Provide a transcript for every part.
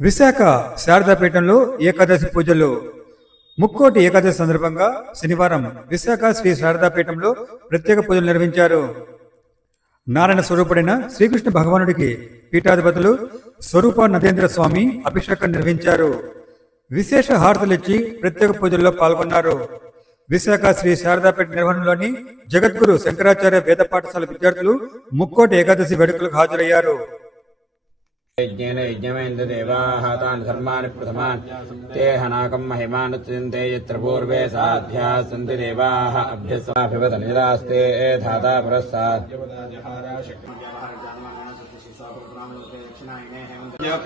విశాఖ శారదాపీఠంలో ఏకాదశి పూజలు. ముక్కోటి ఏకాదశి సందర్భంగా శనివారం విశాఖ శ్రీ శారదాపీఠంలో ప్రత్యేక పూజలు నిర్వహించారు. నారాయణ స్వరూపుడైన శ్రీకృష్ణ భగవానుడికి పీఠాధిపతులు స్వరూప నదేంద్ర స్వామి అభిషేకం నిర్వహించారు. విశేష హారతులిచ్చి ప్రత్యేక పూజల్లో పాల్గొన్నారు. విశాఖ శ్రీ శారదాపేట నిర్వహణలోని జగద్గురు శంకరాచార్య వేద పాఠశాల విద్యార్థులు ముక్కోటి ఏకాదశి వేడుకలకు హాజరయ్యారు. यज्ञेन यज्ञमेन्द्र देवाः तान् धर्माणि प्रथमान् ते हनाकं महिमानुच्यन्ते यत्र पूर्वे साध्याः सन्ति देवाः अभ्यस्वाभिवदनिदास्ते धाता पुरस्तात्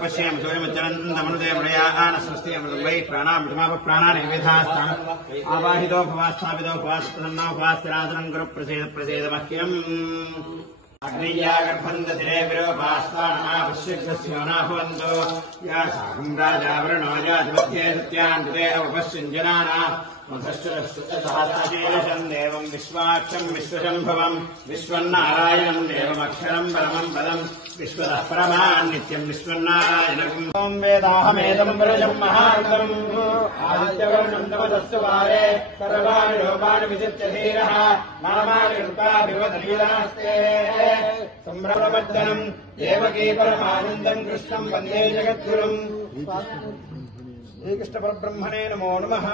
पश्येम सूर्यमच्चरन्दमनुदेवरयान स्वस्ति अमृतं वै प्राणामृतमापप्राणानि विधास्तान् आवाहितोपवास्थापितोपवास्तन्नोपवास्तिराजनं गुरु प्रसेद मह्यम् अग्नियागर्भन्दधिरे विरोपास्तानमापश्यग्रस्योनाभवन्तो या साकं राजावरणो यातिमध्ये सत्यान्ते अवपश्यञ्जनाना मधश्चरस्वसहस्रशीर्षम् देवम् विश्वाक्षम् विश्वशम्भवम् विश्वन्नारायणम् देवमक्षरम् परमम् पदम् विश्वतः परमान् नित्यम् विश्वन्नारायणम् ॐ वेदाहमेदम् व्रजम् महान्तम् आदित्यवर्णम् नवदस्तु वारे सर्वाणि लोकानि विजित्य धीरः नामानि कृपाभिवदलीलास्ते संभ्रमवर्धनम् देवकी परमानन्दम् कृष्णम् वन्दे जगद्गुरुम् श्रीकृष्णपरब्रह्मणे नमो नमः।